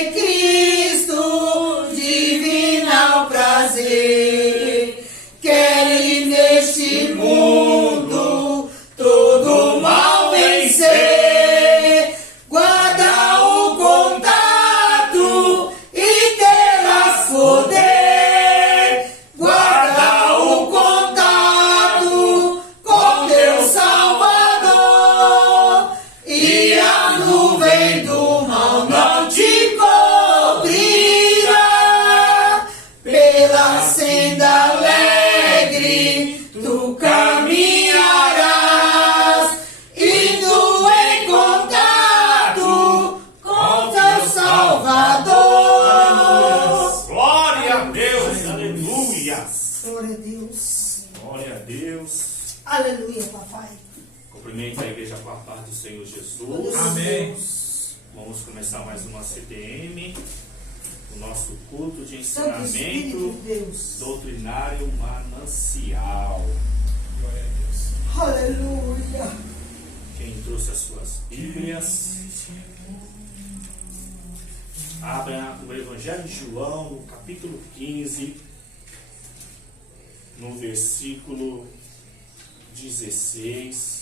em Cristo, divino prazer. Quero neste mundo todo mal vencer. Guarda o contato e terás poder. Guarda o contato com teu Salvador. E a nuvem do mal não te cobrirá. Pela senda alegre tu caminharás, indo em contato com teu Salvador. Glória a Deus, aleluia. Glória a Deus. Glória a Deus. Aleluia, papai. Cumprimento a igreja com a paz do Senhor Jesus. Glória a Amém. Deus. Vamos começar mais uma CDM, o nosso culto de Santo Espírito ensinamento de Deus. doutrinário manancial. Glória a Deus. Aleluia. Quem trouxe as suas Bíblias, abra o Evangelho de João, no capítulo 15, no versículo 16.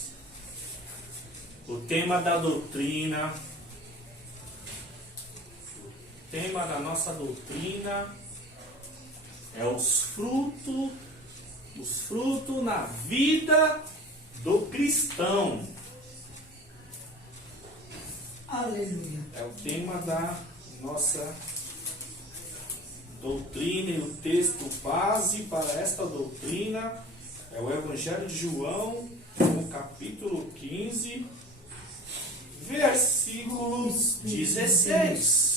O tema da doutrina, o tema da nossa doutrina é os frutos na vida do cristão. Aleluia. É o tema da nossa doutrina, e o texto base para esta doutrina é o Evangelho de João, no capítulo 15, versículo 16.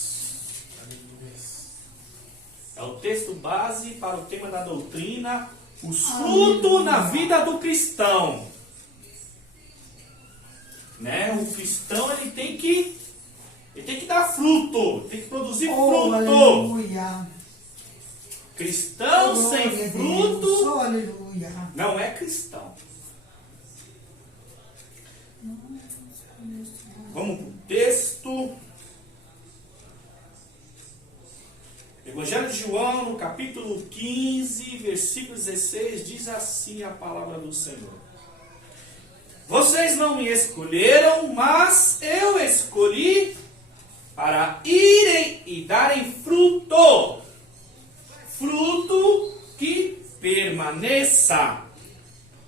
É o texto base para o tema da doutrina, os frutos na vida do cristão. Né? O cristão ele tem que dar fruto, tem que produzir fruto. Aleluia. Cristão Glória a sem Deus. fruto Aleluia. não é cristão. Vamos para o texto. Evangelho de João, no capítulo 15, versículo 16, diz assim a palavra do Senhor. Vocês não me escolheram, mas eu escolhi para irem e darem fruto. Fruto que permaneça,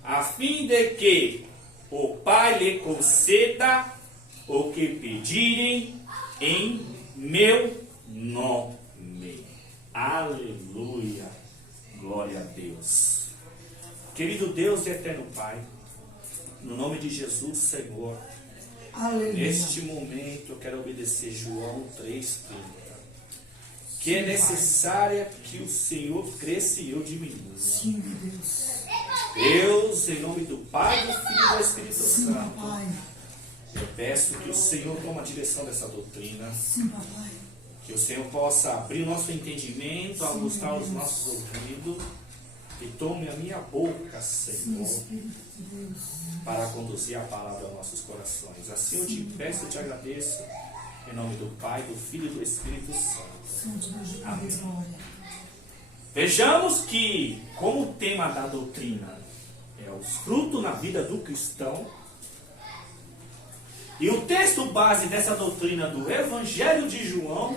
a fim de que o Pai lhe conceda o que pedirem em meu nome. Aleluia. Glória a Deus. Querido Deus e eterno Pai, no nome de Jesus, Senhor, Aleluia. neste momento eu quero obedecer João 3,30. Que é necessária que o Senhor cresça e eu diminua. Sim, Deus. Deus, em nome do Pai, do Filho e do Espírito Sim, Santo, papai. eu peço que o Senhor tome a direção dessa doutrina, Sim, papai. que o Senhor possa abrir o nosso entendimento, augustar os nossos ouvidos, e tome a minha boca, Sim, Senhor, Espírito de Deus. para conduzir a palavra aos nossos corações. Assim eu te peço e te agradeço, em nome do Pai, do Filho e do Espírito Santo. Santo Deus de Amém. glória. Vejamos que, como o tema da doutrina é os frutos na vida do cristão, e o texto base dessa doutrina do Evangelho de João,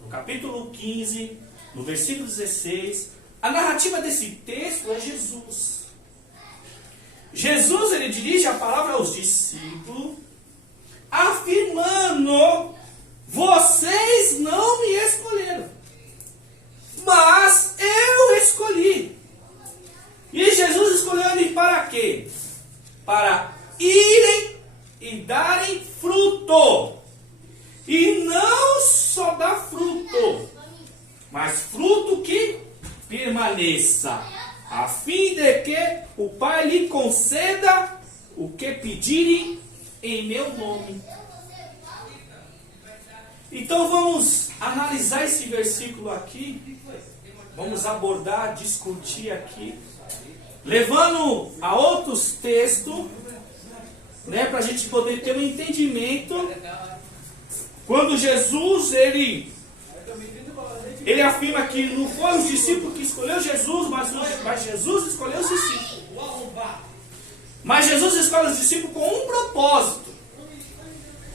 no capítulo 15, no versículo 16, a narrativa desse texto é Jesus. Jesus, ele dirige a palavra aos discípulos, afirmando: vocês não me escolheram, mas eu escolhi. E Jesus escolheu ele para quê? Para irem e darem fruto. E não só dar fruto, mas fruto que permaneça, a fim de que o Pai lhe conceda o que pedirem em meu nome. Então vamos analisar esse versículo aqui, vamos abordar, discutir aqui, levando a outros textos, né, para a gente poder ter um entendimento Quando Jesus, ele afirma que não foi os discípulos que escolheu Jesus, mas Jesus escolheu os discípulos. Mas Jesus escolhe os discípulos com um propósito: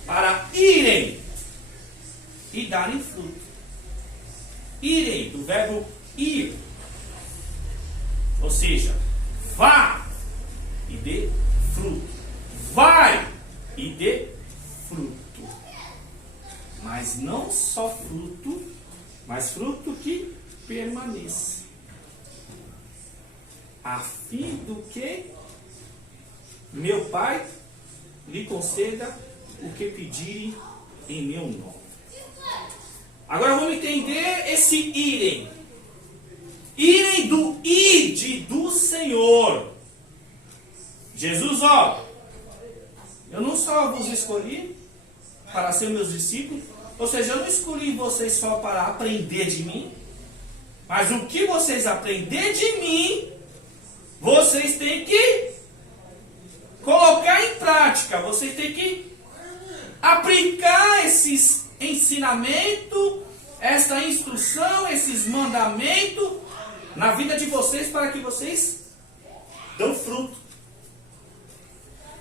para irem e darem fruto. Irem, do verbo ir. Ou seja, vá e dê fruto. Vai e dê fruto. Mas não só fruto, mas fruto que permaneça. A fim do que meu Pai lhe conceda o que pedirem em meu nome. Agora vamos entender esse irem. Irem do ide do Senhor. Jesus, eu não só vos escolhi para ser meus discípulos, ou seja, eu não escolhi vocês só para aprender de mim, mas o que vocês aprender de mim, vocês têm que colocar em prática, vocês têm que aplicar esses ensinamentos, essa instrução, esses mandamentos na vida de vocês para que vocês dão fruto.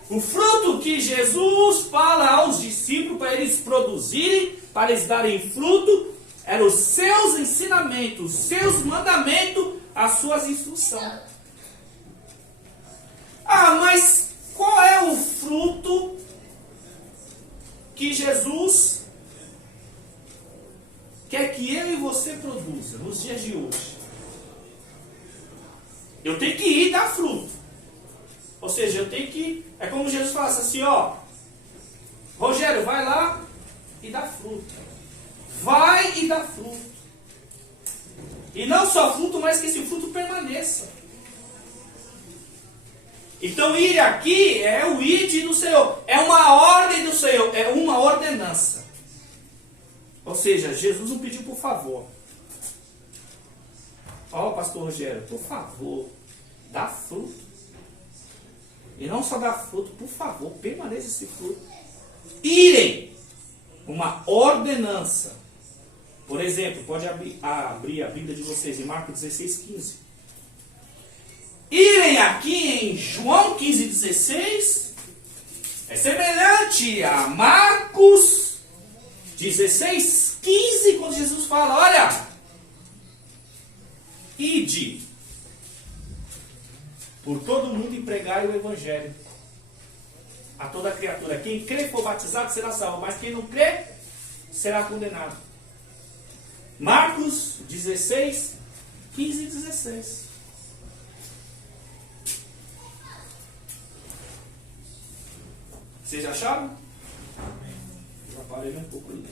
O fruto que Jesus fala aos discípulos para eles produzirem, para eles darem fruto, eram os seus ensinamentos, os seus mandamentos, as suas instruções. Mas qual é o fruto que Jesus quer que eu e você produza nos dias de hoje? Eu tenho que ir dar fruto. Ou seja, eu tenho que... É como Jesus falasse assim, Rogério, vai lá e dá fruto. Vai e dá fruto. E não só fruto, mas que esse fruto permaneça. Então, ir aqui é o ide do Senhor. É uma ordem do Senhor. É uma ordenança. Ou seja, Jesus não pediu por favor. Pastor Rogério, por favor, dá fruto. E não só dá fruto, por favor, permaneça esse fruto. Irem. Uma ordenança. Por exemplo, pode abrir a Bíblia de vocês em Marcos 16:15. Irem aqui em João 15:16 é semelhante a Marcos 16:15, quando Jesus fala, olha, ide por todo mundo e pregai o Evangelho a toda criatura. Quem crê e for batizado será salvo, mas quem não crê será condenado. Marcos 16, 15 e 16. Vocês acharam? Eu aparelho um pouco ali.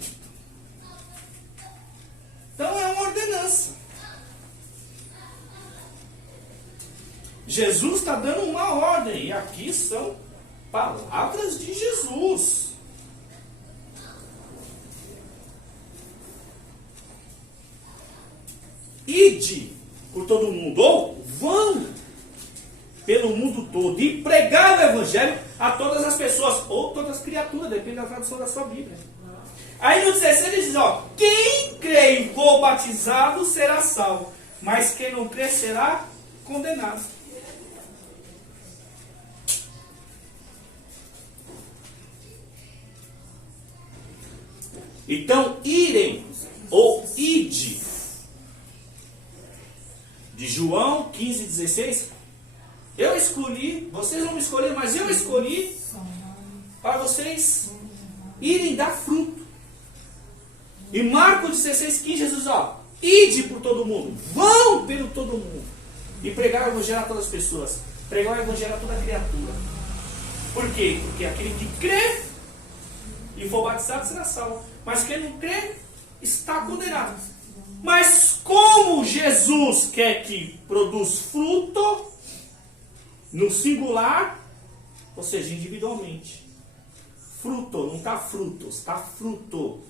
Então é uma ordenança. Jesus está dando uma ordem, e aqui são palavras de Jesus. Ide por todo mundo, ou vão pelo mundo todo e pregar o Evangelho a todas as pessoas, ou todas as criaturas, depende da tradução da sua Bíblia. Aí no 16 ele diz, quem crê e for batizado será salvo, mas quem não crê será condenado. Então, irem, ou ide, de João 15:16, eu escolhi, vocês não me escolheram, mas eu escolhi para vocês irem dar fruto. E Marcos 16:15, Jesus, ide por todo mundo, vão pelo todo mundo, e pregar o Evangelho a todas as pessoas, pregar o Evangelho a toda criatura. Por quê? Porque aquele que crê e for batizado será salvo, mas quem não crê está condenado. Mas como Jesus quer que produza fruto, no singular, ou seja, individualmente. Fruto, não está frutos, está fruto.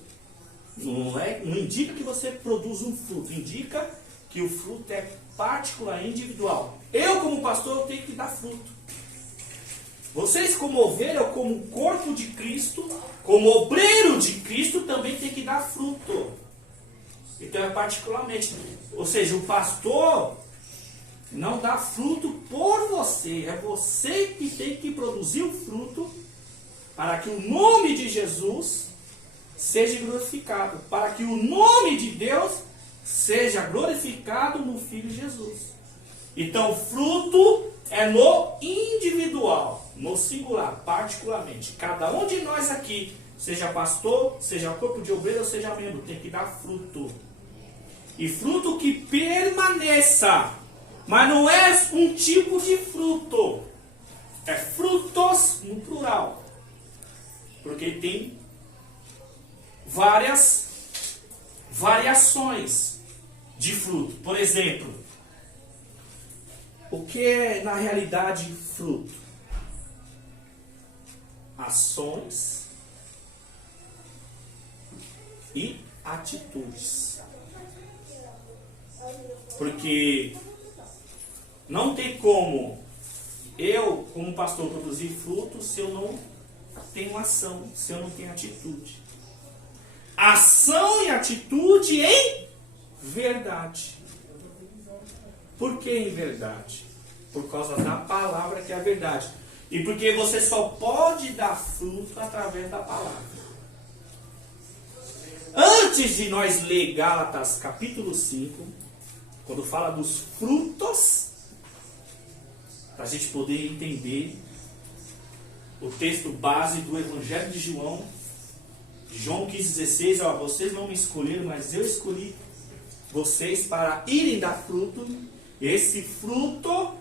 Não indica que você produz um fruto, indica que o fruto é particular, individual. Eu, como pastor, eu tenho que dar fruto. Vocês, como ovelha, ou como corpo de Cristo, como obreiro de Cristo, também tem que dar fruto. Então é particularmente, ou seja, o pastor não dá fruto por você, é você que tem que produzir o fruto para que o nome de Jesus seja glorificado, para que o nome de Deus seja glorificado no Filho Jesus. Então, fruto é no individual, no singular, particularmente. Cada um de nós aqui, seja pastor, seja corpo de obreiro, ou seja membro, tem que dar fruto. E fruto que permaneça. Mas não é um tipo de fruto. É frutos no plural. Porque tem várias variações de fruto. Por exemplo, o que é na realidade fruto? Ações e atitudes. Porque não tem como eu, como pastor, produzir fruto se eu não tenho ação, se eu não tenho atitude. Ação e atitude em verdade. Por que em verdade? Por causa da palavra que é a verdade. E porque você só pode dar fruto através da palavra. Antes de nós ler Gálatas capítulo 5, quando fala dos frutos, para a gente poder entender o texto base do Evangelho de João, João 15,16, ó, vocês não me escolheram, mas eu escolhi vocês para irem dar fruto. Esse fruto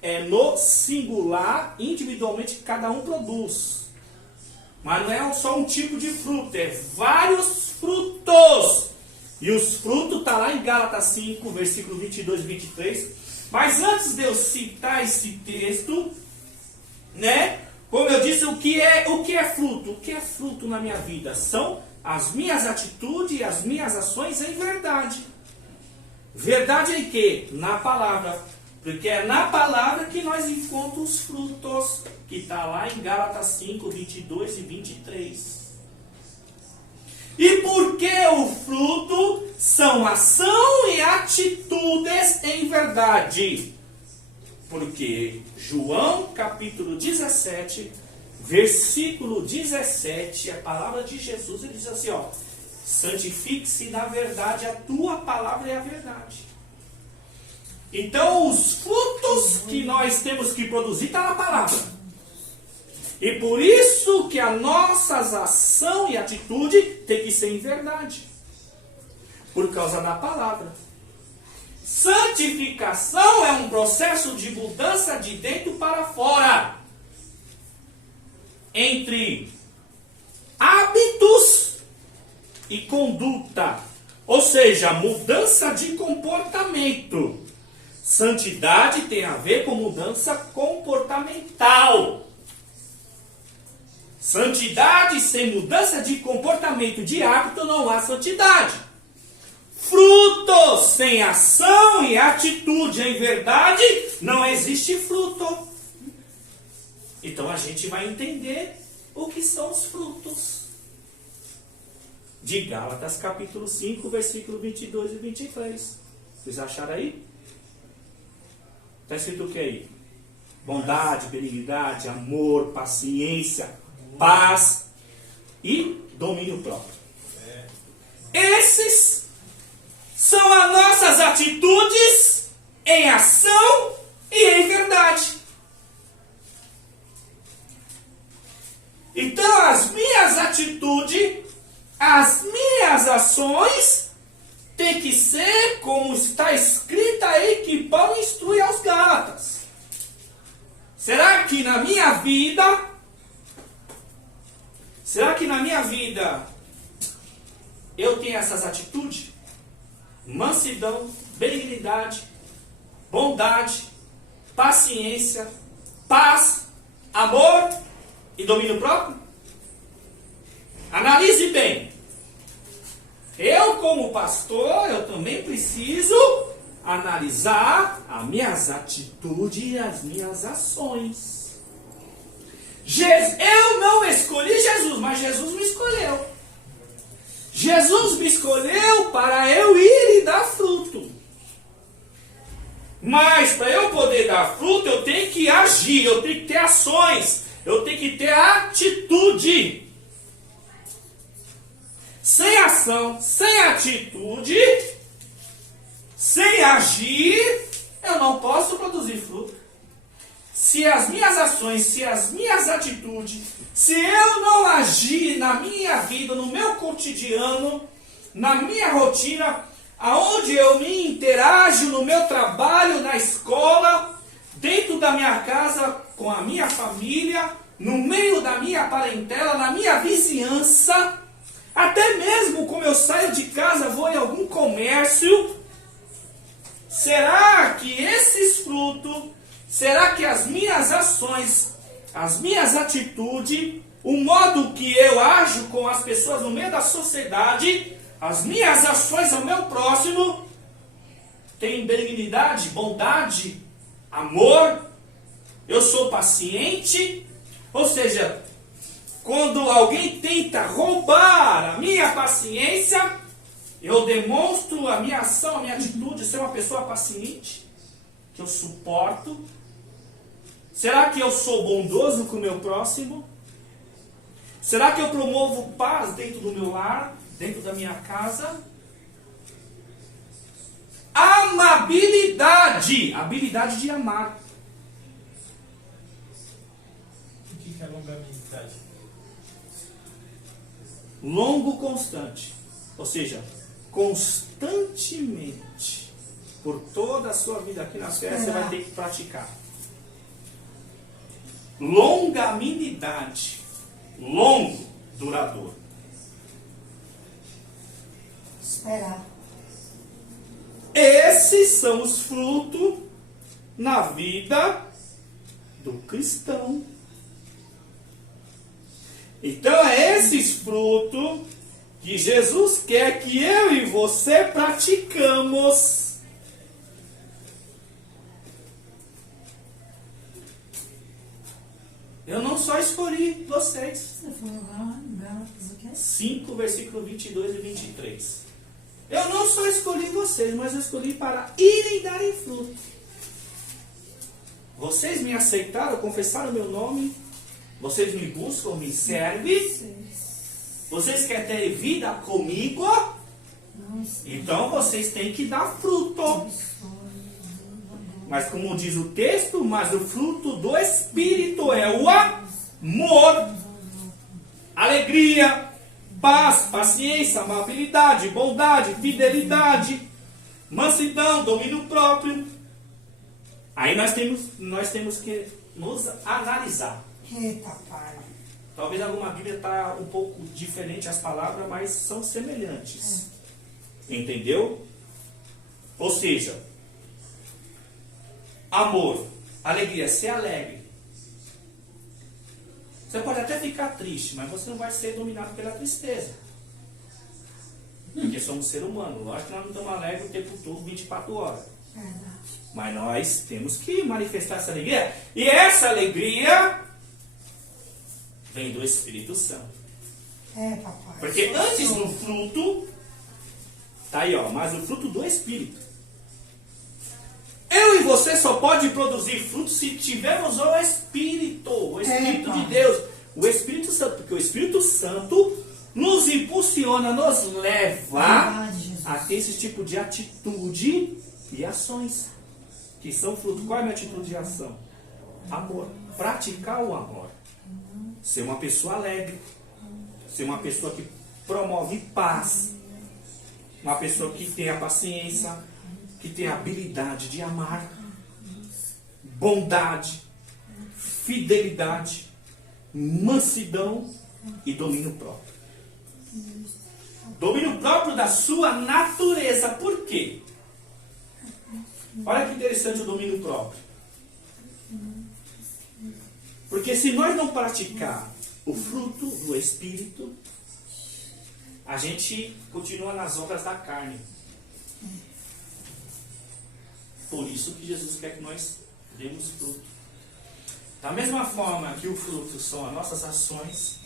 é no singular, individualmente, que cada um produz. Mas não é só um tipo de fruto, é vários frutos. E os frutos estão lá em Gálatas 5, versículo 22 e 23. Mas antes de eu citar esse texto, né? Como eu disse, o que é fruto? O que é fruto na minha vida? São as minhas atitudes e as minhas ações em verdade. Verdade em quê? Na palavra. Porque é na palavra que nós encontramos os frutos, que está lá em Gálatas 5, 22 e 23. E por que o fruto são ação e atitudes em verdade? Porque João capítulo 17, versículo 17, a palavra de Jesus, ele diz assim, ó: santifique-se na verdade, a tua palavra é a verdade. Então os frutos que nós temos que produzir está na palavra. E por isso que a nossa ação e atitude tem que ser em verdade. Por causa da palavra. Santificação é um processo de mudança de dentro para fora. Entre hábitos e conduta. Ou seja, mudança de comportamento. Santidade tem a ver com mudança comportamental. Santidade sem mudança de comportamento, de hábito, não há santidade. Frutos sem ação e atitude em verdade, não existe fruto. Então a gente vai entender o que são os frutos. De Gálatas capítulo 5, versículo 22 e 23. Vocês acharam aí? Está escrito o que aí? Bondade, benignidade, amor, paciência, paz e domínio próprio. Esses são as nossas atitudes em ação e em verdade. Então as minhas atitudes, as minhas ações tem que ser como está escrito aí que Paulo instrui aos Gálatas. Será que na minha vida eu tenho essas atitudes? Mansidão, benignidade, bondade, paciência, paz, amor e domínio próprio? Analise bem. Eu, como pastor, eu também preciso analisar as minhas atitudes e as minhas ações. Eu não escolhi Jesus, mas Jesus me escolheu. Jesus me escolheu para eu ir e dar fruto. Mas para eu poder dar fruto, eu tenho que agir, eu tenho que ter ações, eu tenho que ter atitude. Sem ação, sem atitude, sem agir, eu não posso produzir fruto. Se as minhas ações, se as minhas atitudes, se eu não agir na minha vida, no meu cotidiano, na minha rotina, aonde eu me interajo no meu trabalho, na escola, dentro da minha casa, com a minha família, no meio da minha parentela, na minha vizinhança, até mesmo como eu saio de casa, vou em algum comércio, será que esses frutos, será que as minhas ações, as minhas atitudes, o modo que eu ajo com as pessoas no meio da sociedade, as minhas ações ao meu próximo, tem benignidade, bondade, amor, eu sou paciente? Ou seja, quando alguém tenta roubar a minha paciência, eu demonstro a minha ação, a minha atitude, ser uma pessoa paciente, que eu suporto. Será que eu sou bondoso com o meu próximo? Será que eu promovo paz dentro do meu lar, dentro da minha casa? Amabilidade, habilidade de amar. O que é longanimidade? Longo, constante. Ou seja, constantemente, por toda a sua vida aqui na terra, você vai ter que praticar. Longanimidade. Longo, duradouro. Esperar. Esses são os frutos na vida do cristão. Então é esses frutos que Jesus quer que eu e você praticamos. Eu não só escolhi vocês. Você falou lá em Gálatas, o quê? 5, versículo 22 e 23. Eu não só escolhi vocês, mas eu escolhi para irem e darem fruto. Vocês me aceitaram, confessaram o meu nome. Vocês me buscam, me servem. Vocês querem ter vida comigo? Então vocês têm que dar fruto. Mas como diz o texto, mas o fruto do Espírito é o amor, alegria, paz, paciência, amabilidade, bondade, fidelidade, mansidão, domínio próprio. Aí nós temos que nos analisar. Eita, pai. Talvez alguma Bíblia está um pouco diferente as palavras, mas são semelhantes. Entendeu? Ou seja, amor, alegria, ser alegre. Você pode até ficar triste, mas você não vai ser dominado pela tristeza. Porque somos seres humanos. Lógico que nós não estamos alegres o tempo todo, 24 horas. Verdade. Mas nós temos que manifestar essa alegria. E essa alegria vem do Espírito Santo. É, papai. Porque antes do fruto, tá aí, ó, mas o fruto do Espírito. Eu e você só pode produzir fruto se tivermos o Espírito de Deus, o Espírito Santo, porque o Espírito Santo nos impulsiona, nos leva a ter esse tipo de atitude e ações, que são fruto. Qual é a minha atitude e ação? Amor. Praticar o amor. Ser uma pessoa alegre. Ser uma pessoa que promove paz. Uma pessoa que tem a paciência, que tem a habilidade de amar, bondade, fidelidade, mansidão e domínio próprio. Domínio próprio da sua natureza. Por quê? Olha que interessante o domínio próprio. Porque se nós não praticar o fruto do Espírito, a gente continua nas obras da carne. Por isso que Jesus quer que nós demos fruto. Da mesma forma que o fruto são as nossas ações,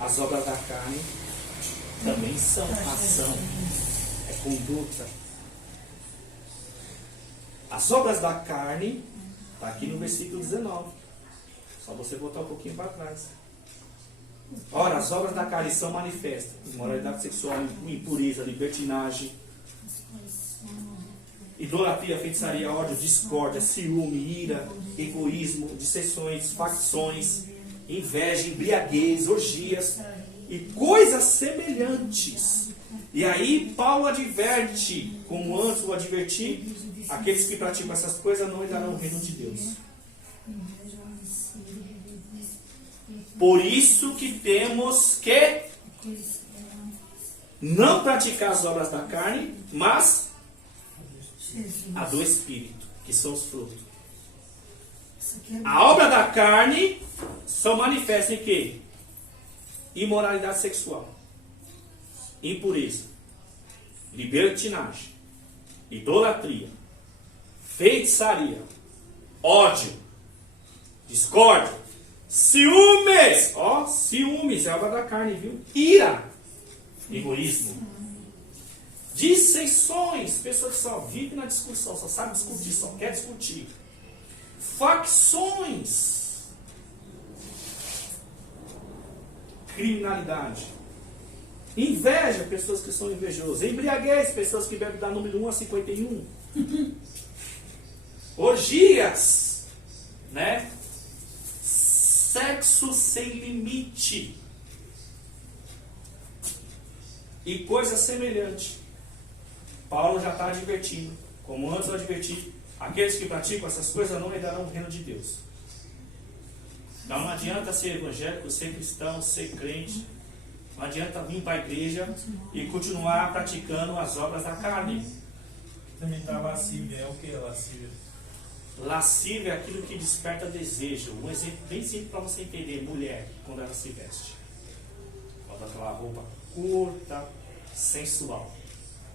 as obras da carne também são ação, é conduta. As obras da carne, está aqui no versículo 19. Só você voltar um pouquinho para trás. Ora, as obras da carne são manifestas: imoralidade sexual, impureza, libertinagem, idolatria, feitiçaria, ódio, discórdia, ciúme, ira, egoísmo, dissensões, facções, inveja, embriaguez, orgias e coisas semelhantes. E aí Paulo adverte, como antes o adverti, aqueles que praticam essas coisas não herdarão o reino de Deus. Por isso que temos que não praticar as obras da carne, mas a do Espírito, que são os frutos. A obra da carne só manifesta em quê? Imoralidade sexual, impureza, libertinagem, idolatria, feitiçaria, ódio, discórdia, ciúmes. Ó, ciúmes é obra da carne, viu? Ira, egoísmo, dissensões, pessoas que só vivem na discussão, só sabem discutir, só quer discutir. Facções, criminalidade, inveja, pessoas que são invejosas, embriaguez, pessoas que bebem da número 1 a 51, orgias, né? Sexo sem limite e coisa semelhante. Paulo já está advertindo, como antes eu adverti, aqueles que praticam essas coisas não herdarão o reino de Deus. Então não adianta ser evangélico, ser cristão, ser crente. Não adianta vir para a igreja e continuar praticando as obras da carne. Também está lascívia. É o que é lascívia? Lascívia é aquilo que desperta desejo. Um exemplo bem simples para você entender. Mulher, quando ela se veste, bota aquela roupa curta, sensual,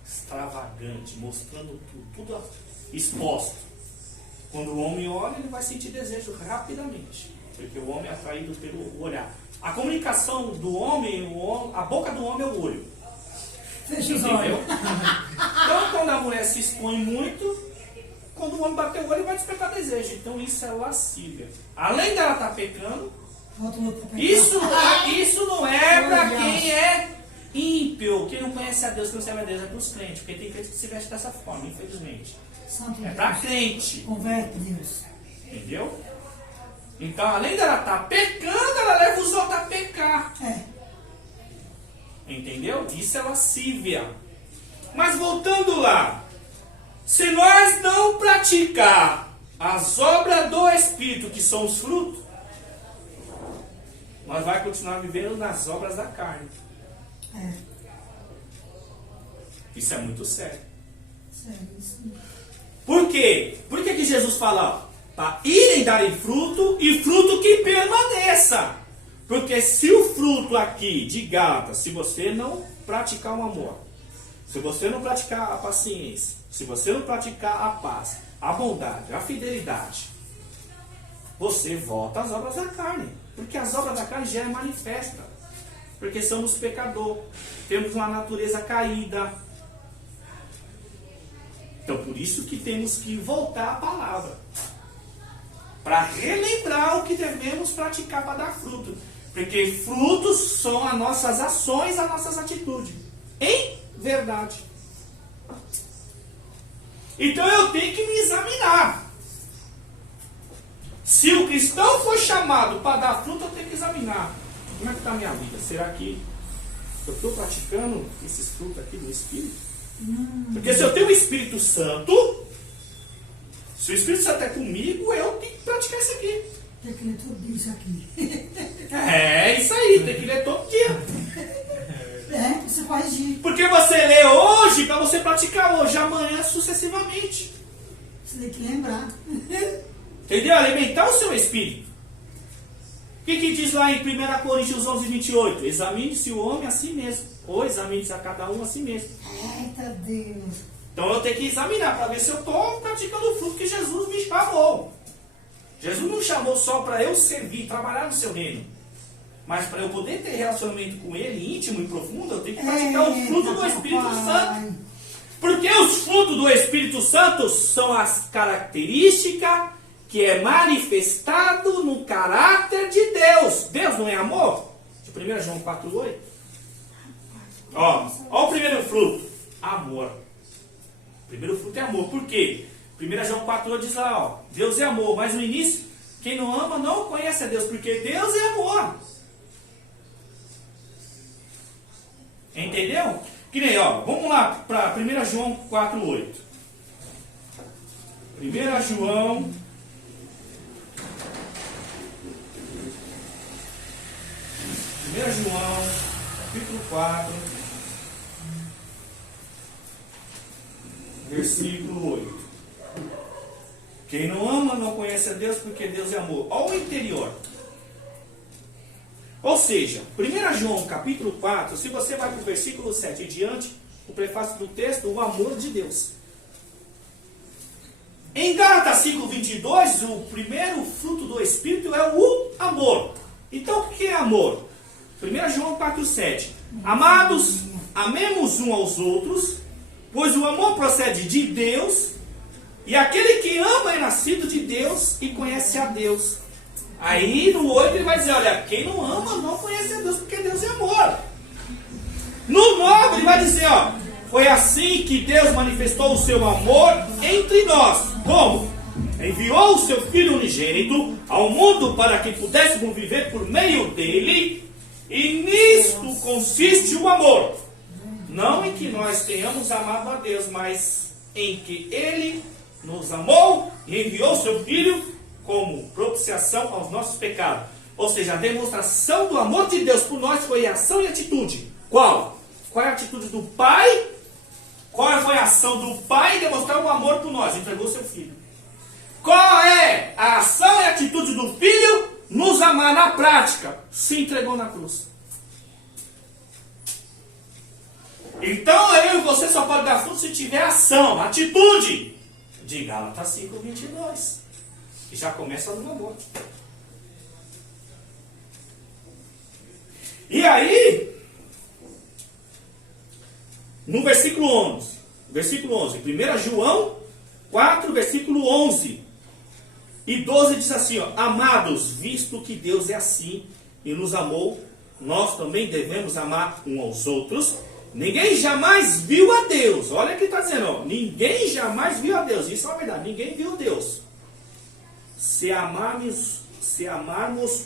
extravagante, mostrando tudo exposto. Quando o homem olha, ele vai sentir desejo rapidamente, porque o homem é atraído pelo olhar. A comunicação do homem, a boca do homem é o olho. Fecha os olhos. Então, quando a mulher se expõe muito, quando o homem bater o olho, vai despertar desejo. Então, isso é lascívia. Além dela estar pecando, isso não é para quem é ímpio, quem não conhece a Deus, que não serve a Deus, é para os crentes. Porque tem crentes que se vestem dessa forma, infelizmente. É para crente. Converte, Deus. Entendeu? Então, além dela estar pecando, ela leva os outros a pecar. Entendeu? Isso é lascívia. Mas voltando lá, se nós não praticar as obras do Espírito, que são os frutos, nós vamos continuar vivendo nas obras da carne. Isso é muito sério. Por quê? Por que Jesus fala, ó, para irem darem fruto e fruto que permaneça? Porque se o fruto aqui de Gálatas, se você não praticar o amor, se você não praticar a paciência, se você não praticar a paz, a bondade, a fidelidade, você volta às obras da carne. Porque as obras da carne já é manifesta. Porque somos pecadores, temos uma natureza caída. Então por isso que temos que voltar à palavra, para relembrar o que devemos praticar para dar fruto. Porque frutos são as nossas ações, as nossas atitudes. Em verdade. Então eu tenho que me examinar. Se o cristão for chamado para dar fruto, eu tenho que examinar. Como é que está a minha vida? Será que eu estou praticando esses frutos aqui do Espírito? Porque se eu tenho o Espírito Santo, se o Espírito Santo é comigo, eu tenho que praticar isso aqui. Tem que ler tudo isso aqui. É isso aí, tem que ler todo dia. Você corrigir. Porque você lê hoje para você praticar hoje, amanhã sucessivamente. Você tem que lembrar. Entendeu? Alimentar o seu espírito. O que diz lá em 1 Coríntios 11, 28? Examine-se o homem a si mesmo. Ou examine-se a cada um a si mesmo. Eita Deus. Então eu tenho que examinar para ver se eu estou praticando o fruto que Jesus me chamou. Jesus não chamou só para eu servir, trabalhar no seu reino. Mas para eu poder ter relacionamento com Ele íntimo e profundo, eu tenho que praticar o fruto do Espírito Santo. Porque os frutos do Espírito Santo são as características que é manifestado no caráter de Deus. Deus não é amor? De 1 João 4,8. Ó o primeiro fruto. Amor. O primeiro fruto é amor. Por quê? 1 João 4,8 diz lá, ó, Deus é amor. Mas no início, quem não ama não conhece a Deus, porque Deus é amor. Entendeu? Que nem, ó, vamos lá para 1 João 4,8. 1 João 1 João, capítulo 4, versículo 8. Quem não ama não conhece a Deus, porque Deus é amor. Olha o interior. Ou seja, 1 João capítulo 4, se você vai para o versículo 7 e diante, o prefácio do texto, o amor de Deus. Em Gálatas 5:22, o primeiro fruto do Espírito é o amor. Então o que é amor? 1 João 4,7. Amados, amemos uns aos outros, pois o amor procede de Deus, e aquele que ama é nascido de Deus e conhece a Deus. Aí no 8 ele vai dizer, olha, quem não ama não conhece a Deus, porque Deus é amor. No 9 ele vai dizer, ó, foi assim que Deus manifestou o seu amor entre nós. Como? Enviou o seu Filho unigênito ao mundo para que pudéssemos viver por meio dele, e nisto consiste o amor. Não em que nós tenhamos amado a Deus, mas em que ele nos amou e enviou o seu Filho como propiciação aos nossos pecados. Ou seja, a demonstração do amor de Deus por nós foi ação e atitude. Qual? Qual é a atitude do Pai? Qual foi a ação do Pai em demonstrar o amor por nós? Entregou o seu Filho. Qual é a ação e a atitude do Filho? Nos amar na prática. Se entregou na cruz. Então eu e você só pode dar fruto se tiver ação, atitude. De Gálatas 5:22. E já começa no amor. E aí, no versículo 11, 1 João 4, versículo 11 e 12 diz assim, ó, amados, visto que Deus é assim e nos amou, nós também devemos amar uns aos outros. Ninguém jamais viu a Deus. Olha o que está dizendo, ó, ninguém jamais viu a Deus. Isso é uma verdade, ninguém viu Deus. Se amarmos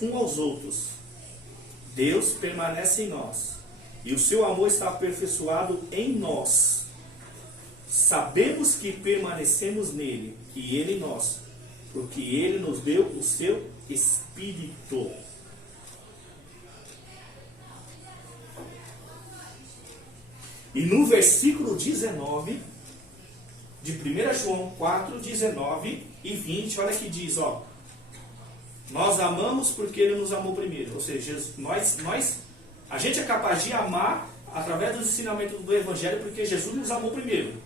uns aos outros, Deus permanece em nós, e o seu amor está aperfeiçoado em nós. Sabemos que permanecemos nele, e ele em nós, porque ele nos deu o seu Espírito. E no versículo 19, de 1 João 4, 19 e 20, olha que diz, ó. Nós amamos porque ele nos amou primeiro. Ou seja, a gente é capaz de amar através dos ensinamentos do Evangelho porque Jesus nos amou primeiro.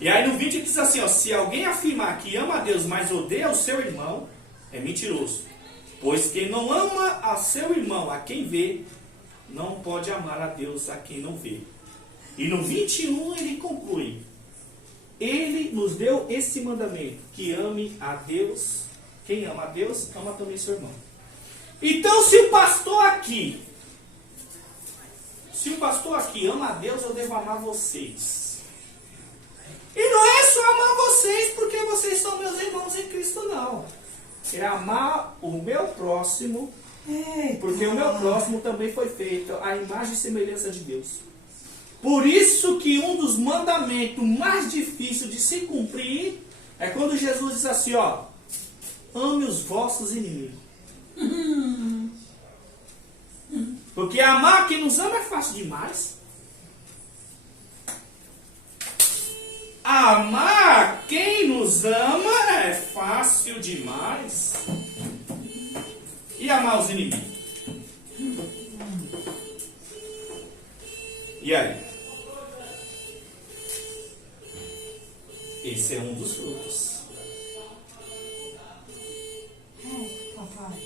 E aí no 20 diz assim, ó, se alguém afirmar que ama a Deus, mas odeia o seu irmão, é mentiroso. Pois quem não ama a seu irmão, a quem vê, não pode amar a Deus a quem não vê. E no 21 ele conclui, ele nos deu esse mandamento, que ame a Deus. Quem ama a Deus, ama também seu irmão. Então, se o pastor aqui ama a Deus, eu devo amar vocês. E não é só amar vocês porque vocês são meus irmãos em Cristo, não. É amar o meu próximo, porque o meu próximo também foi feito à imagem e semelhança de Deus. Por isso que um dos mandamentos mais difíceis de se cumprir é quando Jesus diz assim, ó, ame os vossos inimigos. Porque amar quem nos ama é fácil demais. Amar quem nos ama é fácil demais. E amar os inimigos? E aí? Esse é um dos frutos. Papai.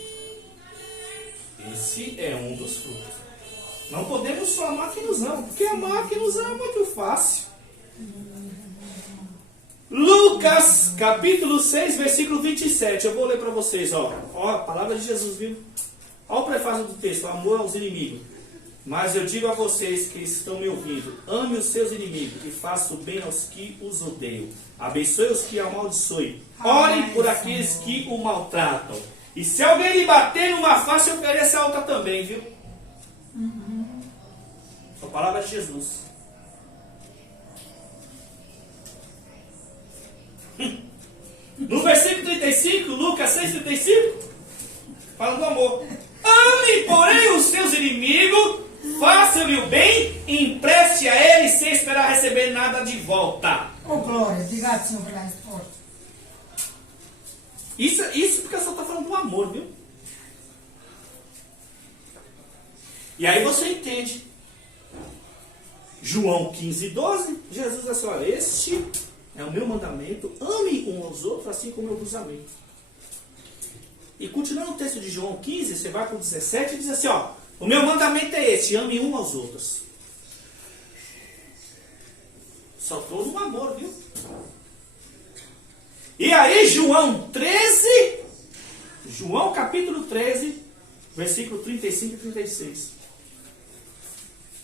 Esse é um dos frutos. Não podemos só amar quem nos ama, porque amar quem nos ama é muito fácil. Lucas, capítulo 6, versículo 27. Eu vou ler para vocês, ó. Ó, a palavra de Jesus, viu? Olha o prefácio do texto, amor aos inimigos. Mas eu digo a vocês que estão me ouvindo, ame os seus inimigos e faça o bem aos que os odeiam. Abençoe os que amaldiçoem. Orem por aqueles que o maltratam. E se alguém lhe bater numa face, ofereça a outra também, viu? A palavra de Jesus. No versículo 35, Lucas 6,35, fala do amor. Ame, porém, os seus inimigos, faça-lhe o bem e empreste a eles sem esperar receber nada de volta. Oh, glória, obrigado, Senhor, pela resposta. Isso porque eu só estou falando do amor, viu? E aí você entende. João 15:12, Jesus diz assim, olha, este é o meu mandamento, ame uns aos outros assim como eu vos amei. E continuando o texto de João 15, você vai para o 17 e diz assim, ó, o meu mandamento é este, ame uns aos outros. Só estou no amor, viu? E aí João 13, João capítulo 13, versículo 35 e 36.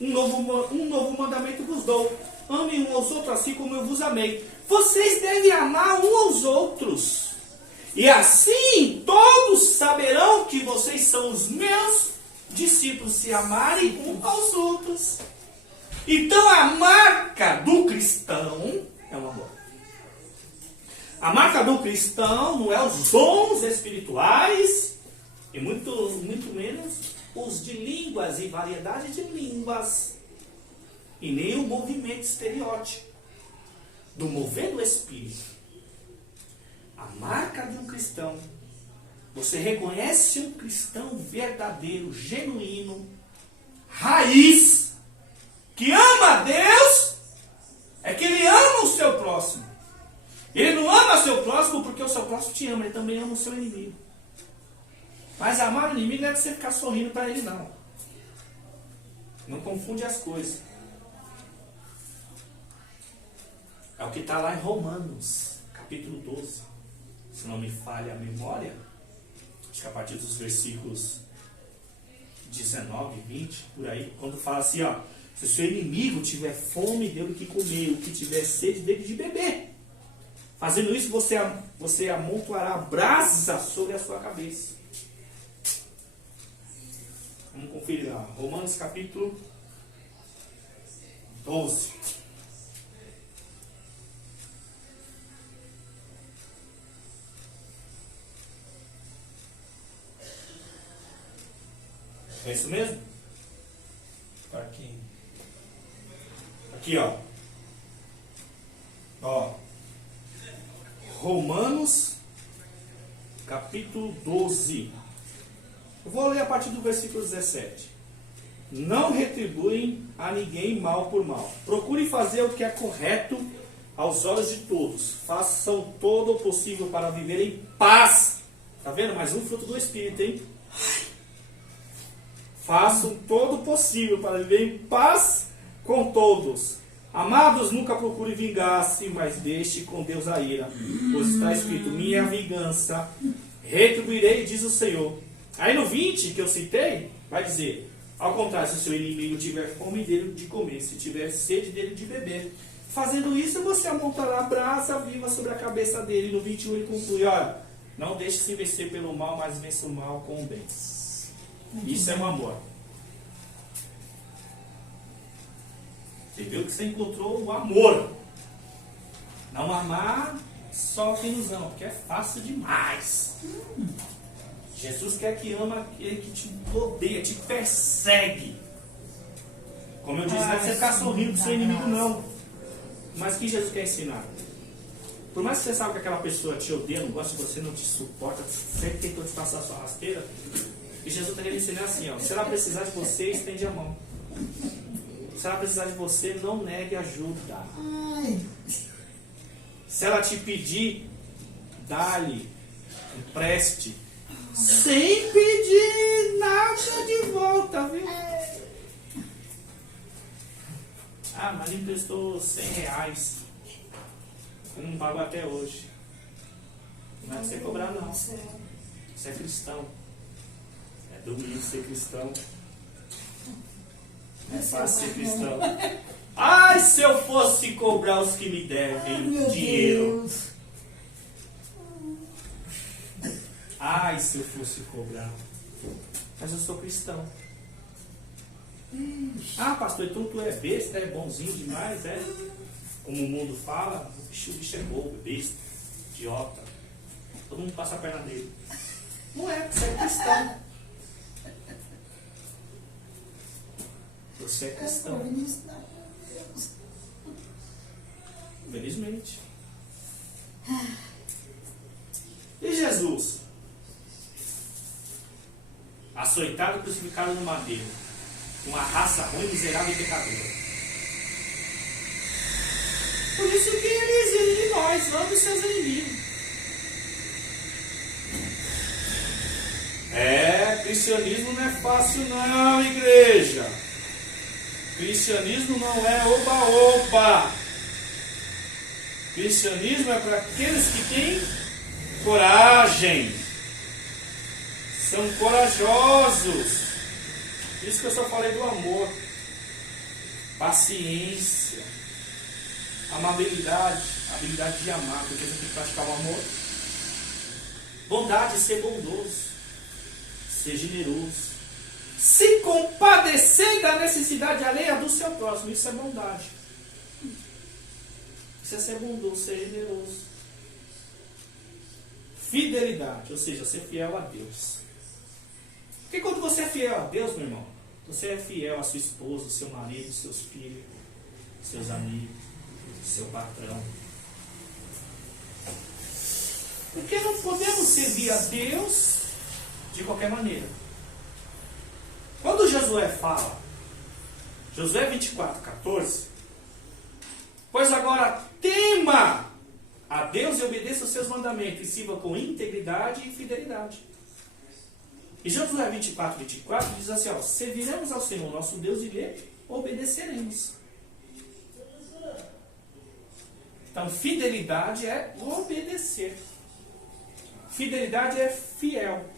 Um novo mandamento vos dou. Ame uns aos outros assim como eu vos amei. Vocês devem amar uns aos outros. E assim todos saberão que vocês são os meus discípulos, se amarem uns aos outros. Então a marca do cristão é o amor. A marca do cristão não é os dons espirituais, e muito menos os de línguas e variedade de línguas, e nem o movimento estereótipo do mover do Espírito. A marca de um cristão, você reconhece um cristão verdadeiro, genuíno, raiz, que ama a Deus, é que ele ama o seu próximo. Ele não ama o seu próximo porque o seu próximo te ama, ele também ama o seu inimigo. Mas amar o inimigo não é você ficar sorrindo para ele, não. Não confunde as coisas. É o que está lá em Romanos, capítulo 12. Se não me falha a memória, acho que a partir dos versículos 19, 20, por aí, quando fala assim, ó, se o seu inimigo tiver fome, dê-lhe que comer, o que tiver sede, dê-lhe de beber. Fazendo isso, você amontoará brasas sobre a sua cabeça. Vamos conferir lá. Romanos capítulo 12. É isso mesmo? Tá aqui. Aqui, ó. Ó. Romanos, capítulo 12. Eu vou ler a partir do versículo 17. Não retribuem a ninguém mal por mal. Procurem fazer o que é correto aos olhos de todos. Façam todo o possível para viver em paz. Tá vendo? Mais um fruto do Espírito, hein? Façam todo o possível para viver em paz com todos. Amados, nunca procure vingar-se, mas deixe com Deus a ira. Pois está escrito, minha vingança retribuirei, diz o Senhor. Aí no 20, que eu citei, vai dizer, ao contrário, se o seu inimigo tiver fome, dele de comer, se tiver sede, dele de beber. Fazendo isso, você amontará a brasa viva sobre a cabeça dele. No 21 ele conclui, olha, não deixe se vencer pelo mal, mas vença o mal com o bem. Isso é um amor. Você viu que você encontrou o amor. Não amar só quem nos ama, porque é fácil demais. Jesus quer que ama aquele que te odeia, te persegue. Como eu disse, não é você ficar sorrindo do seu inimigo, não. Mas o que Jesus quer ensinar? Por mais que você saiba que aquela pessoa te odeia, não gosta de você, não te suporta, sempre tentou te passar a sua rasteira, e Jesus está querendo ensinar assim, ó, se ela precisar de você, estende a mão. Se ela precisar de você, não negue ajuda. Ai. Se ela te pedir, dá-lhe, empreste, sem pedir nada de volta, viu? Ah, mas ele emprestou R$100. Eu não pago até hoje. Não é pra você cobrar, não. Você é cristão. É domingo ser cristão. Não é fácil ser cristão. Ai, se eu fosse cobrar os que me devem dinheiro. Ai, se eu fosse cobrar. Mas eu sou cristão. Ah, pastor, então tu é besta, é bonzinho demais, é? Como o mundo fala, o bicho é bobo, besta, idiota. Todo mundo passa a perna dele. Não é, você é cristão. Você é cristão. Felizmente. E Jesus? Açoitado e crucificado no madeiro. Uma raça ruim, miserável e pecadora. Por isso que ele exige de nós, ame os seus inimigos. Cristianismo não é fácil não, igreja. Cristianismo não é oba-oba. Cristianismo é para aqueles que têm coragem. São corajosos. Por isso que eu só falei do amor. Paciência. Amabilidade. Habilidade de amar. Porque você tem que praticar o amor. Bondade, ser bondoso. Ser generoso. Se compadecer da necessidade alheia do seu próximo. Isso é bondade. Isso é ser bondoso, ser generoso. Fidelidade, ou seja, ser fiel a Deus. Porque quando você é fiel a Deus, meu irmão, você é fiel à sua esposa, ao seu marido, seus filhos, seus amigos, seu patrão. Porque não podemos servir a Deus de qualquer maneira. Quando Josué fala, Josué 24:14, pois agora tema a Deus e obedeça os seus mandamentos e sirva com integridade e fidelidade. E Josué 24:24 diz assim, ó, serviremos ao Senhor nosso Deus e lhe obedeceremos. Então, fidelidade é obedecer. Fidelidade é fiel.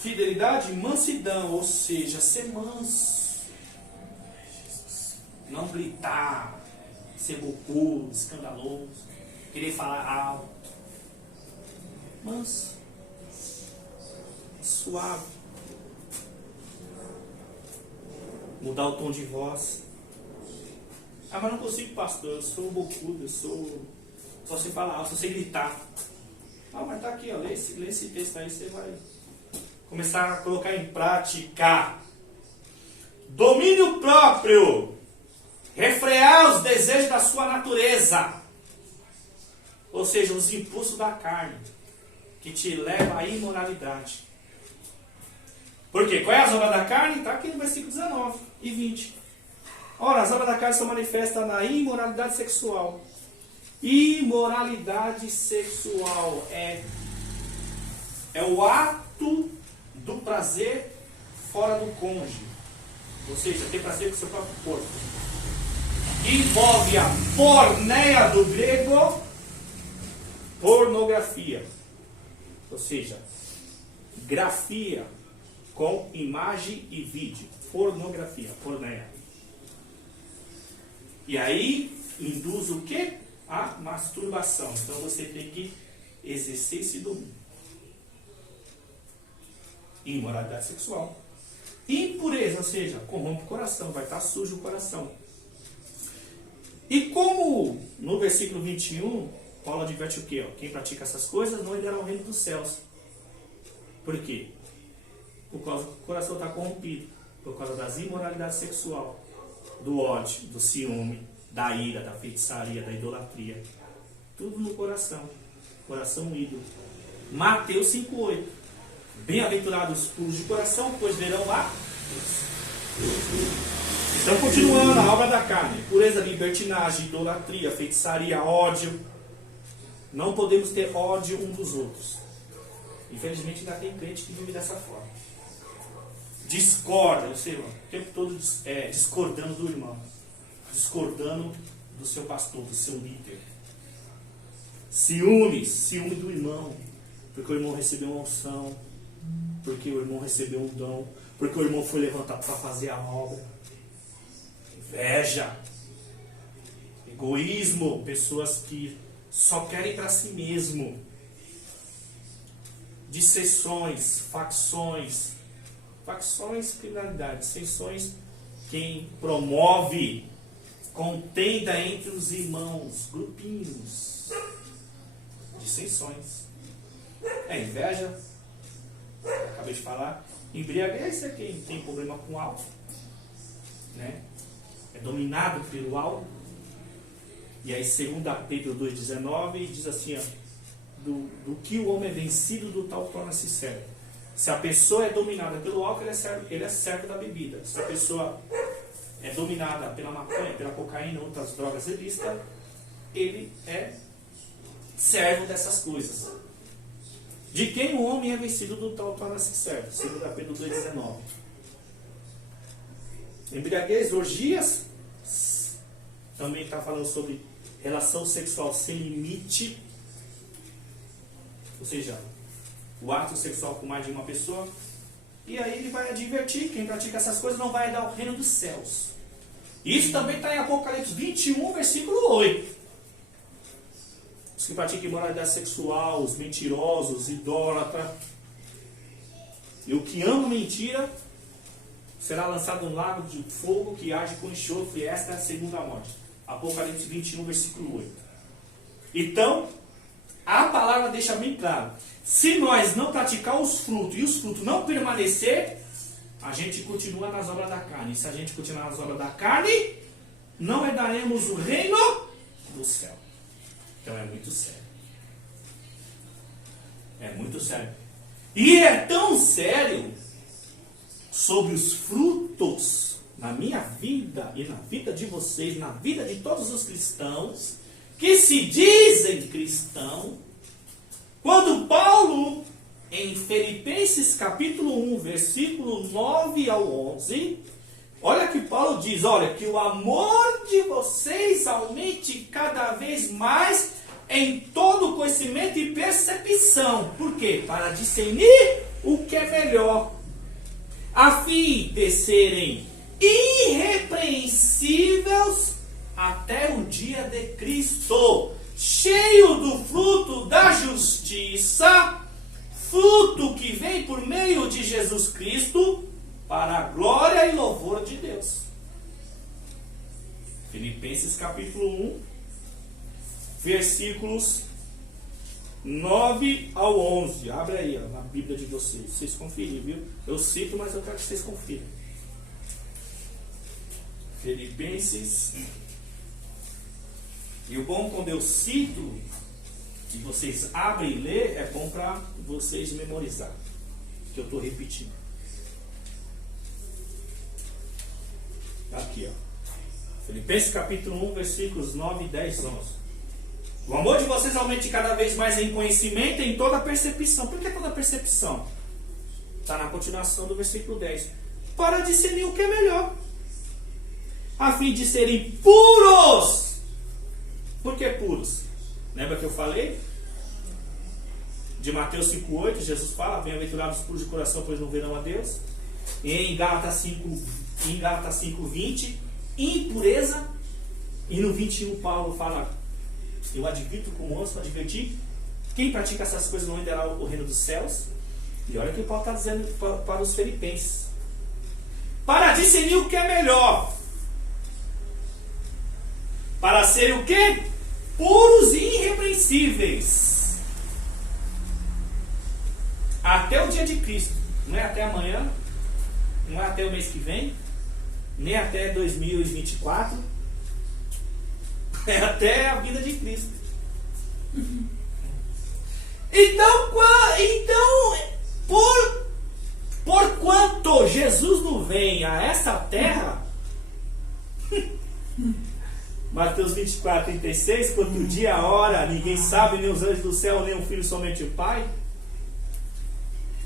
Fidelidade, mansidão, ou seja, ser manso. Não gritar, ser bocudo, escandaloso, querer falar alto. Manso. Suave. Mudar o tom de voz. Ah, mas não consigo, pastor, eu sou bocudo, eu sou... Só sei falar alto, só sei gritar. Ah, mas tá aqui, ó, lê esse texto aí, você vai começar a colocar em prática. Domínio próprio. Refrear os desejos da sua natureza. Ou seja, os impulsos da carne. Que te leva à imoralidade. Por quê? Qual é as obras da carne? Está aqui no versículo 19 e 20. Ora, as obras da carne são manifestas na imoralidade sexual. Imoralidade sexual é o ato do prazer fora do cônjuge. Ou seja, ter prazer com o seu próprio corpo. Envolve a porneia do grego, pornografia. Ou seja, grafia com imagem e vídeo. Pornografia, porneia. E aí, induz o quê? A masturbação. Então você tem que exercer esse domínio. Imoralidade sexual. Impureza, ou seja, corrompe o coração, vai estar sujo o coração. E como no versículo 21, Paulo adverte o quê? Quem pratica essas coisas não herdará o reino dos céus. Por quê? Por causa que o coração está corrompido. Por causa das imoralidades sexual, do ódio, do ciúme, da ira, da feitiçaria, da idolatria. Tudo no coração. Coração ídolo. Mateus 5:8. Bem-aventurados os puros de coração, pois verão a Deus. Então, continuando a obra da carne: pureza, libertinagem, idolatria, feitiçaria, ódio. Não podemos ter ódio um dos outros. Infelizmente, ainda tem crente que vive dessa forma. Discorda, ou seja, o tempo todo discordando do irmão, discordando do seu pastor, do seu líder. Ciúme do irmão, porque o irmão recebeu uma unção, porque o irmão recebeu um dom, porque o irmão foi levantado para fazer a obra. Inveja, egoísmo, pessoas que só querem para si mesmo. Disseções, facções, criminalidade, disseções, quem promove contenda entre os irmãos, grupinhos, dissensões. Inveja, acabei de falar. Embriaguez é quem tem problema com álcool, né? É dominado pelo álcool. E aí 2 Pedro 2,19 diz assim, ó, do que o homem é vencido, do tal torna-se servo. Se a pessoa é dominada pelo álcool, ele é servo da bebida. Se a pessoa é dominada pela maconha, pela cocaína, outras drogas ilícitas, ele é servo dessas coisas. De quem o homem é vencido, do tal torna-se servo. 2 Pedro 2,19. Embriaguez, orgias, também está falando sobre relação sexual sem limite. Ou seja, o ato sexual com mais de uma pessoa. E aí ele vai advertir, quem pratica essas coisas não vai dar o reino dos céus. Isso também está em Apocalipse 21, versículo 8. Os que praticam imoralidade sexual, os mentirosos, idólatras. E o que ama mentira será lançado no lago de fogo que arde com enxofre. Esta é a segunda morte. Apocalipse 21, versículo 8. Então, a palavra deixa bem claro. Se nós não praticar os frutos e os frutos não permanecer, a gente continua nas obras da carne. E se a gente continuar nas obras da carne, não herdaremos o reino do céu. Então é muito sério. É muito sério. E é tão sério sobre os frutos na minha vida e na vida de vocês, na vida de todos os cristãos, que se dizem cristãos, quando Paulo, em Filipenses capítulo 1, versículo 9 ao 11, olha que Paulo diz, olha, que o amor de vocês aumente cada vez mais em todo conhecimento e percepção. Por quê? Para discernir o que é melhor, a fim de serem irrepreensíveis até o dia de Cristo, cheio do fruto da justiça, fruto que vem por meio de Jesus Cristo, para a glória e louvor de Deus. Filipenses capítulo 1, versículos 9 ao 11. Abre aí, ó, na Bíblia de vocês. Vocês conferem, viu? Eu cito, mas eu quero que vocês confiram. Filipenses. E o bom quando eu cito e vocês abrem e lê, é bom para vocês memorizar, que eu estou repetindo. Aqui, ó. Filipenses capítulo 1, versículos 9, 10, 11. O amor de vocês aumente cada vez mais em conhecimento e em toda percepção. Por que toda percepção? Está na continuação do versículo 10. Para discernir o que é melhor, a fim de serem puros. Por que puros? Lembra que eu falei? De Mateus 5,8, Jesus fala, bem-aventurados os puros de coração, pois não verão a Deus. E em Gálatas 5,20, impureza. E no 21 Paulo fala, eu advirto como ouço para advertir, quem pratica essas coisas não herdará o reino dos céus. E olha o que Paulo está dizendo para os filipenses. Para discernir o que é melhor. Para serem o quê? Puros e irrepreensíveis. Até o dia de Cristo. Não é até amanhã, não é até o mês que vem, nem até 2024. É até a vida de Cristo. Então por quanto Jesus não vem a essa terra, Mateus 24, 36, quanto o dia, a hora, ninguém sabe, nem os anjos do céu, nem o Filho, somente o Pai.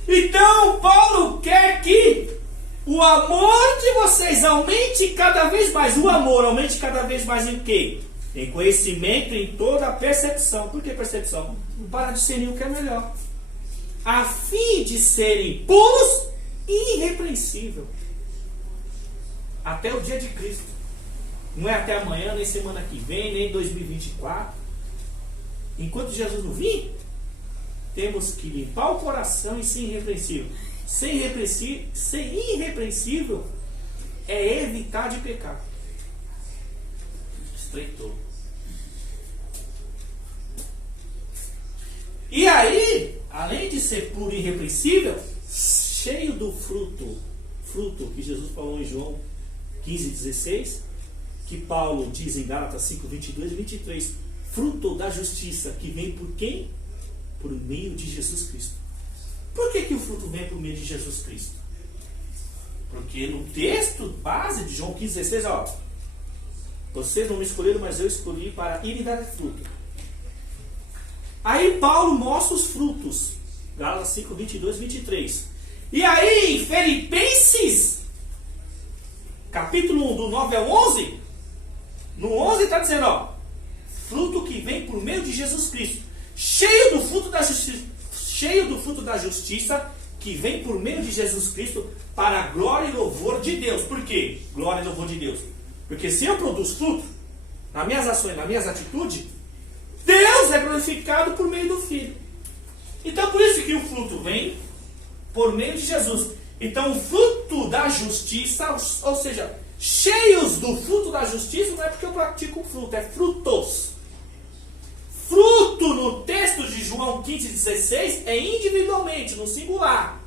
Então, Paulo quer que o amor de vocês aumente cada vez mais. O amor aumente cada vez mais em quê? Em conhecimento, em toda a percepção. Por que percepção? Para discernir o que é melhor. A fim de serem puros e irrepreensíveis. Até o dia de Cristo. Não é até amanhã, nem semana que vem, nem 2024. Enquanto Jesus não vir, temos que limpar o coração e ser irrepreensível. Ser irrepreensível é evitar de pecar. Estreitou. E aí, além de ser puro e irrepreensível, cheio do fruto que Jesus falou em João 15,16, que Paulo diz em Gálatas 5, 22 e 23, fruto da justiça que vem por quem? Por meio de Jesus Cristo. Por que o fruto vem por meio de Jesus Cristo? Porque no texto base de João 15,16, ó, vocês não me escolheram, mas eu escolhi para ir e dar fruto. Aí Paulo mostra os frutos. Gálatas 5, 22 e 23. E aí em Filipenses, capítulo 1, do 9 ao 11, no 11 está dizendo, ó, fruto que vem por meio de Jesus Cristo, cheio do fruto da justiça, que vem por meio de Jesus Cristo, para a glória e louvor de Deus. Por quê? Glória e louvor de Deus. Porque se eu produzo fruto, nas minhas ações, nas minhas atitudes, Deus é glorificado por meio do Filho. Então por isso que o fruto vem por meio de Jesus. Então o fruto da justiça, ou seja, cheios do fruto da justiça, não é porque eu pratico o fruto, é frutos. Fruto no texto de João 15,16 é individualmente, no singular.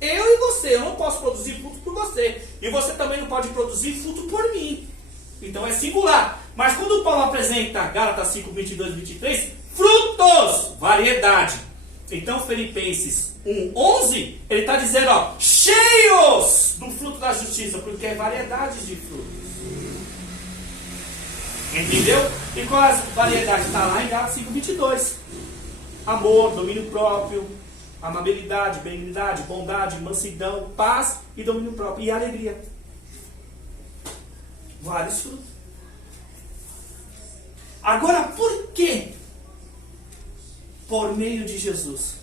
Eu e você, eu não posso produzir fruto por você. E você também não pode produzir fruto por mim. Então é singular. Mas quando Paulo apresenta Gálatas 5, 22 e 23, frutos, variedade. Então Filipenses 1, 11, ele está dizendo, ó, cheios do fruto da justiça, porque é variedade de frutos. Entendeu? E qual é a variedade? Está lá em Gálatas 5, 22. Amor, domínio próprio, amabilidade, benignidade, bondade, mansidão, paz e domínio próprio. E alegria. Vários frutos. Agora, por quê? Por meio de Jesus.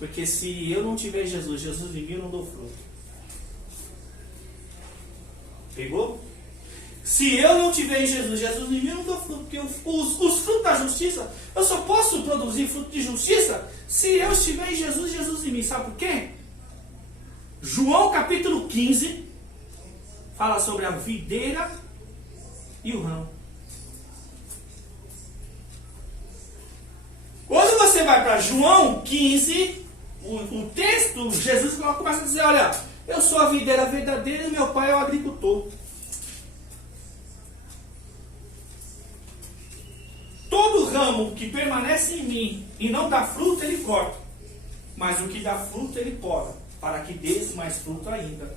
Porque se eu não tiver Jesus, Jesus em mim, eu não dou fruto. Pegou? Se eu não tiver em Jesus, Jesus em mim, eu não dou fruto. Porque os frutos da justiça, eu só posso produzir fruto de justiça se eu estiver em Jesus, Jesus em mim. Sabe por quê? João capítulo 15 fala sobre a videira e o ramo. Quando você vai para João 15, o texto, Jesus começa a dizer, olha, eu sou a videira verdadeira e meu pai é o agricultor. Todo ramo que permanece em mim e não dá fruto, ele corta. Mas o que dá fruto, ele poda, para que dê mais fruto ainda.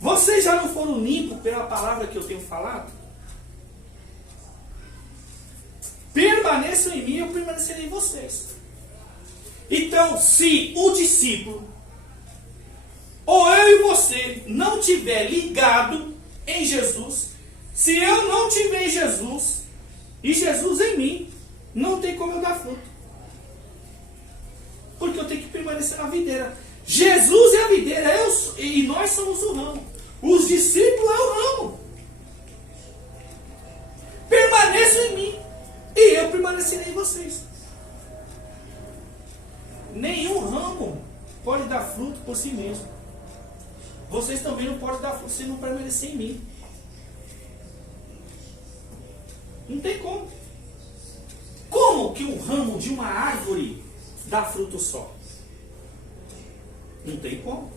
Vocês já não foram limpos pela palavra que eu tenho falado? Permaneçam em mim e eu permanecerei em vocês. Então, se o discípulo, ou eu e você, não tiver ligado em Jesus, se eu não tiver em Jesus, e Jesus em mim, não tem como eu dar fruto. Porque eu tenho que permanecer na videira. Jesus é a videira, e nós somos o ramo. Os discípulos é o ramo. Permaneçam em mim, e eu permanecerei em vocês. Nenhum ramo pode dar fruto por si mesmo. Vocês também não podem dar fruto se não permanecer em mim. Não tem como. Como que um ramo de uma árvore dá fruto só? Não tem como.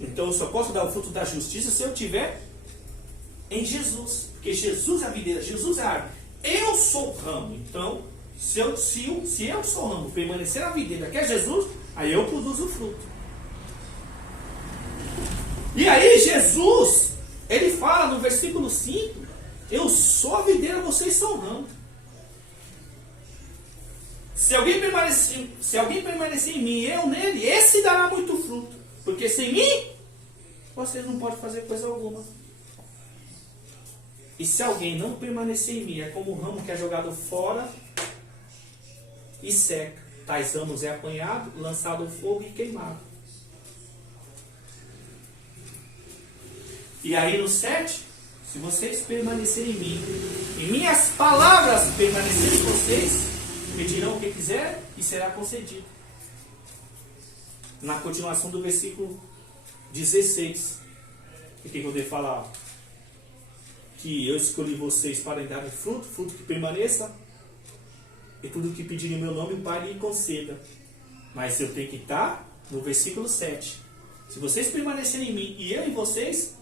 Então eu só posso dar o fruto da justiça se eu estiver em Jesus. Porque Jesus é a videira, Jesus é a árvore. Eu sou o ramo. Então, se eu sou o ramo, permanecer na videira, que é Jesus, aí eu produzo fruto. E aí Jesus ele fala no versículo 5, eu sou a videira, vocês são ramos. Se alguém permanecer em mim e eu nele, esse dará muito fruto. Porque sem mim, vocês não podem fazer coisa alguma. E se alguém não permanecer em mim, é como o ramo que é jogado fora e seca. Tais ramos é apanhado, lançado ao fogo e queimado. E aí no 7, se vocês permanecerem em mim, e minhas palavras permanecerem em vocês, pedirão o que quiser e será concedido. Na continuação do versículo 16, o que eu devo falar? Que eu escolhi vocês para darem fruto, fruto que permaneça, e tudo que pedirem em meu nome, o Pai lhe conceda. Mas eu tenho que estar no versículo 7. Se vocês permanecerem em mim e eu em vocês,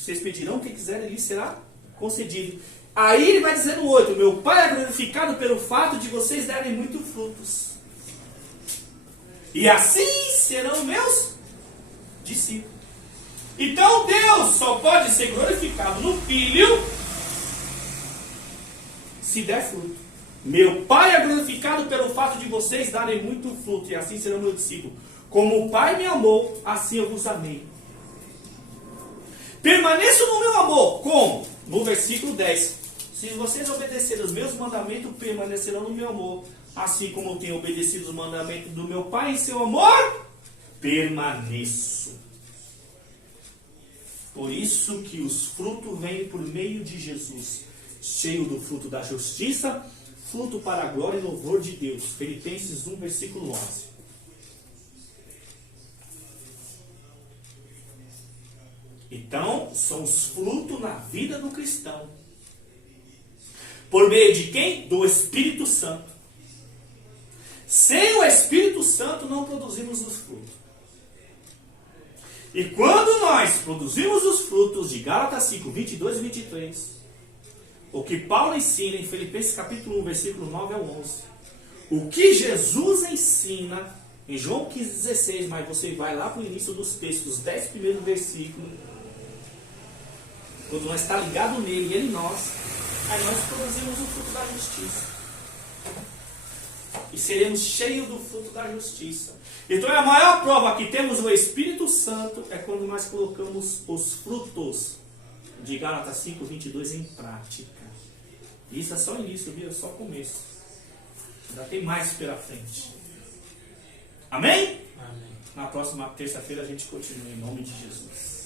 vocês pedirão o que quiserem e lhe será concedido. Aí ele vai dizer no 8, meu Pai é glorificado pelo fato de vocês darem muitos frutos. E assim serão meus discípulos. Então Deus só pode ser glorificado no Filho se der fruto. Meu Pai é glorificado pelo fato de vocês darem muito fruto, e assim serão meus discípulos. Como o Pai me amou, assim eu vos amei. Permaneçam no meu amor. Como? No versículo 10. Se vocês obedecerem os meus mandamentos, permanecerão no meu amor. Assim como eu tenho obedecido os mandamentos do meu Pai em seu amor, permaneço. Por isso que os frutos vêm por meio de Jesus, cheio do fruto da justiça, fruto para a glória e louvor de Deus. Filipenses 1, versículo 11. Então, são os frutos na vida do cristão. Por meio de quem? Do Espírito Santo. Sem o Espírito Santo não produzimos os frutos. E quando nós produzimos os frutos de Gálatas 5, 22 e 23, o que Paulo ensina em Filipenses capítulo 1, versículo 9 ao 11, o que Jesus ensina em João 15, 16, mas você vai lá para o início dos textos, os 10 primeiros versículos, quando nós está ligado nele e ele em nós, aí nós produzimos o fruto da justiça. E seremos cheios do fruto da justiça. Então a maior prova que temos o Espírito Santo é quando nós colocamos os frutos de Gálatas 5, 22 em prática. Isso é só o início, viu? É só o começo. Ainda tem mais pela frente. Amém? Amém. Na próxima terça-feira a gente continua em nome de Jesus.